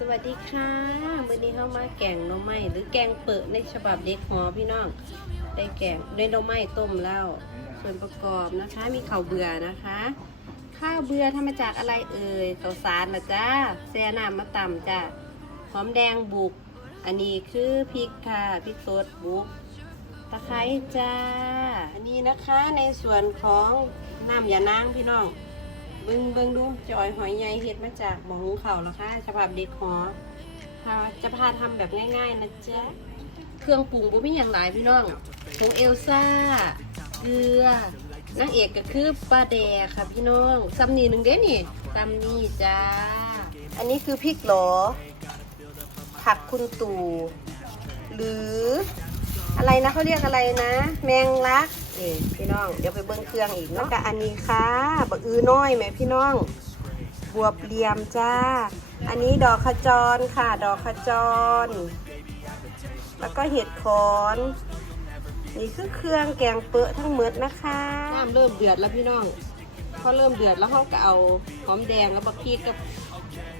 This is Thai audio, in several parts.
สวัสดีค่ะวันนี้เข้ามาแกงหน่อไม้หรือแกงเปิดในฉบับเด็กหอพี่น้อง ได้แกงได้หน่อไม้ต้มแล้ว ส่วนประกอบนะคะ มีข้าวเบื่อนะคะ ข้าวเบื่อทำมาจากอะไรเอ่ยข้าวสารนะจ้าแซ่น้ำมะต่ำจ้าหอมแดงบุก อันนี้คือพริกค่ะพริกสดบุกตะไคร้จ้า อันนี้นะคะในส่วนของน้ำยานางพี่น้อง เบิ่งเบิ่งดูจอยหอยใหญ่เฮ็ดมาจากหมอหุงเขาแล้วค่ะฉบับเด็กหอพาจะพาทำแบบง่ายๆนะจ๊ะเครื่องปรุงบ่มีอย่างหลายพี่น้องผงเอลซ่าเกลือนางเอกก็คือปลาแดกค่ะพี่น้องซัมนี่หนึ่งเด้นี่ซัมนี่จ้า อันนี้คือพริกหลอผักคุณตู่หรืออะไรนะเขาเรียกอะไรนะ แมงลัก นี่พี่น้อง เดี๋ยวไปเบิ้งเครื่องอีกเนาะกับอันนี้ค่ะบะอือน้อยไหมพี่น้องบวบเหลี่ยมจ้า อันนี้ดอกขจรค่ะ ดอกขจร แล้วก็เห็ดขอนนี่คือเครื่องแกงเปอะทั้งหมดนะคะน้ำเริ่มเดือดแล้วพี่น้องพอเริ่มเดือดแล้วเขาก็เอาหอมแดงแล้วบักพริกกับ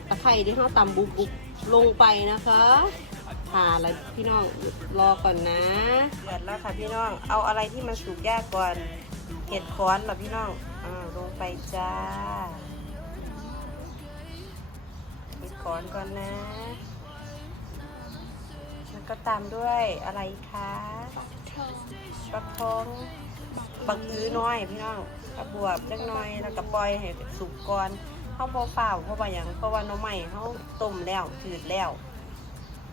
ตะไคร้ที่เขาตำบุบบุบลงไปนะคะ ผ่าแล้วพี่น้องรอก่อนนะเดือดแล้วค่ะพี่น้อง เอาอะไรที่มันสุกยากก่อน เห็ดขอนเหรอพี่น้องอ่าลงไปจ้า เห็ดขอนก่อนนะแล้วก็ตามด้วยอะไรคะฟักทองบักอื้อน้อยพี่น้องกระบวบเล็กน้อยแล้วก็ปล่อยให้สุกก่อนเขาพอเปล่าเพราะว่าอย่างเพราะว่าน้องใหม่เขาต้มแล้วจืดแล้ว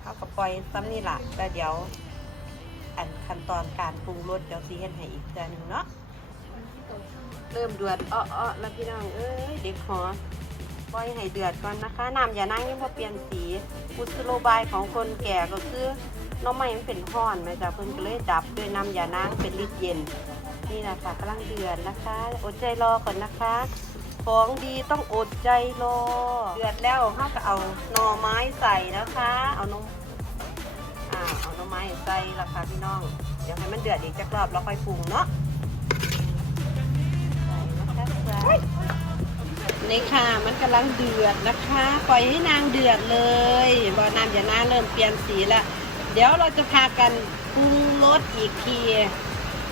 เขาก็ปล่อยซ้ำนี่ละแล้วเดี๋ยว อันขั้นตอนการปรุงรสเดี๋ยวซีเห็นให้อีกเทื่อหนึ่งเนาะเริ่มเดือดอ้อๆแล้วพี่น้องเอ้ยเด็กหอปล่อยให้เดือดก่อนนะคะน้ำอย่านั่งยังพอเปลี่ยนสีกุศโลบายของคนแก่ก็คือน้องใหม่มันเป็นห้อนไหมจ๊ะเพิ่นก็เลยดับด้วยน้ำอย่านั่งเป็นลิตรเย็น นี่นะคะกำลังเดือดนะคะ อดใจรอก่อนนะคะของดีต้องอดใจรอ เดือดแล้วเราก็เอาหน่อไม้ใส่นะคะ เอานมอ่า เอาหน่อไม้ใส่ละค่ะพี่น้อง เดี๋ยวให้มันเดือดอีกจักรอบแล้วค่อยปรุงเนาะนี่ค่ะมันกำลังเดือดนะคะ ปล่อยให้นางเดือดเลยบอน้ำอย่าน้าเริ่มเปลี่ยนสีละเดี๋ยวเราจะพากันปรุงรสอีกที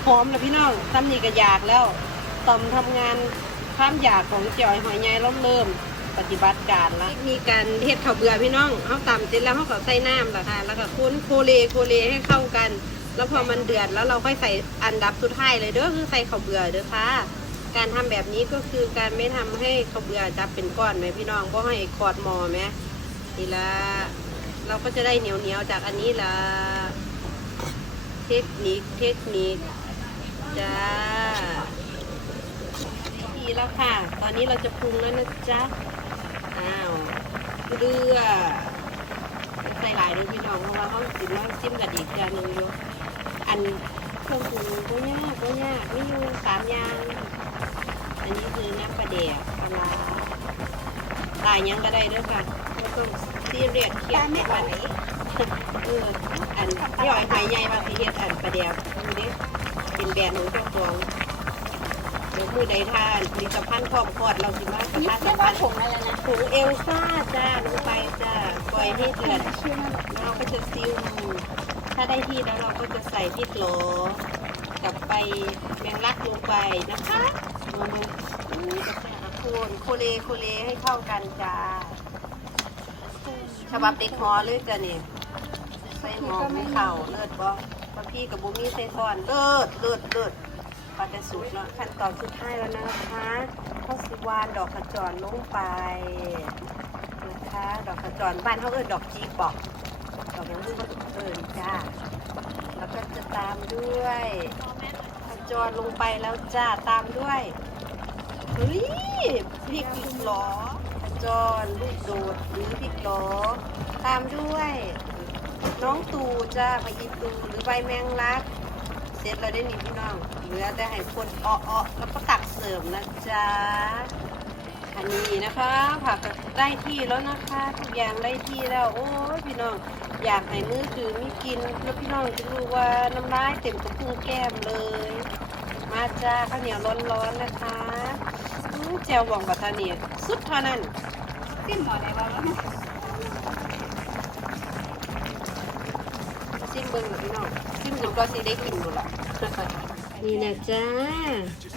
หอมนะพี่น้องทำนี่ก็อยากแล้วต่อมทำงานความอยากของจอยหอยใหญ่เริ่มเริ่ม ปฏิบัติการละมีการเฮ็ดข้าวเบื่อพี่น้องเอาตำเสร็จแล้วเขาก็ใส่น้ำละค่ะ แล้วก็คุ้นโคเลโคเลให้เข้ากัน แล้วพอมันเดือดแล้วเราค่อยใส่อันดับสุดท้ายเลยเด้อคือใส่ข้าวเบื่อเด้อค่ะ การทำแบบนี้ก็คือการไม่ทำให้ข้าวเบื่อจับเป็นก้อนไหมพี่น้องก็ให้คอดมอไหมนี่ละเราก็จะได้เหนียวเหนียวจากอันนี้ละเทคนิคเทคนิคจ้าดีแล้วค่ะ ตอนนี้เราจะปรุงแล้วนะจ๊ะ อ้าวเกลือไม่ใส่หลายเลยพี่น้องเพราะว่าเขาจิ้มแล้วจิ้มกับอีกจานหนึ่งอยู่อันเครื่องปรุงก็ยากก็ยากไม่อยู่สามอย่าง อันนี้คือน้ำปลาแดกปลาร้าตายยังก็ได้เด้วยค่ะไม่ต้องซีเรียสเครียดไม่ไหวเอออันที่อ่อยหอยใหญ่บางทีเฮ็ดอันปลาแดกดูดิเป็นแบรนด์ของเจ้าของเดี๋ยว มือใดทานผลิตภัณฑ์ครอบครัวเราสิว่าประชาสัมพันธ์ผงอะไรนะผงเอลซ่าจ้าลงไปจ้าปล่อยให้เดือดเราก็จะซิลถ้าได้ที่แล้วเราก็จะใส่พริกโหลกลับไปแมงลักลงไปนะคะอืมอืมก็จะโคนโคเลโคเลให้เข้ากันจ้าฉบับเด็กหอเลยจ้ะนี่ใส่หมอเข่าวเลิศบ่บาพี่กับบุมี่ใส่ทอนเลิศเลิศเลิศ ปลาจะสุกแล้วขั้นตอนสุดท้ายแล้วนะคะข้าวสิวานดอกขจรลงไปนะคะ ดอกขจรบ้านเขาเอิ้นดอกจีบอกดอกนั้นคือว่าเอิญจ้าแล้วก็จะตามด้วยขจรลงไปแล้วจ้าตามด้วยเฮ้ยพริกหลอขจรลูกโดดหรือพริกหลอตามด้วย น้องตูจ้าไปอีตูหรือใบแมงลัก เสร็จแล้วได้นี่พี่น้องเหลือแต่ให้คนอ้อๆแล้วก็ตักเสริมนะจ๊ะอันนี้นะคะผักก็ได้ที่แล้วนะคะทุกอย่างได้ที่แล้วโอ้ยพี่น้องอยากให้มือถือมีกินแล้วพี่น้องจะรู้ว่าน้ำลายเต็มกระพุ้งแก้มเลย มาจ้าข้าวเหนียวร้อนๆนะคะแจวหว่องบัตาเนียสุดเท่านั้นสิ้นหมอในวันแล้ว ซิมเบิ้งหน่อยพี่น้องชิมจนก็สิได้กินหมดละนี่นะจ๊ะ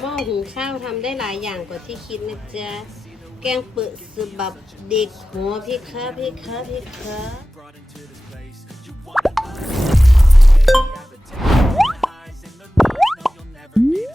หม้อหุงข้าวทำได้หลายอย่างกว่าที่คิดนะจ๊ะแกงเปิดสบับเด็กหัวพี่คะพี่คะพี่คะ Highs and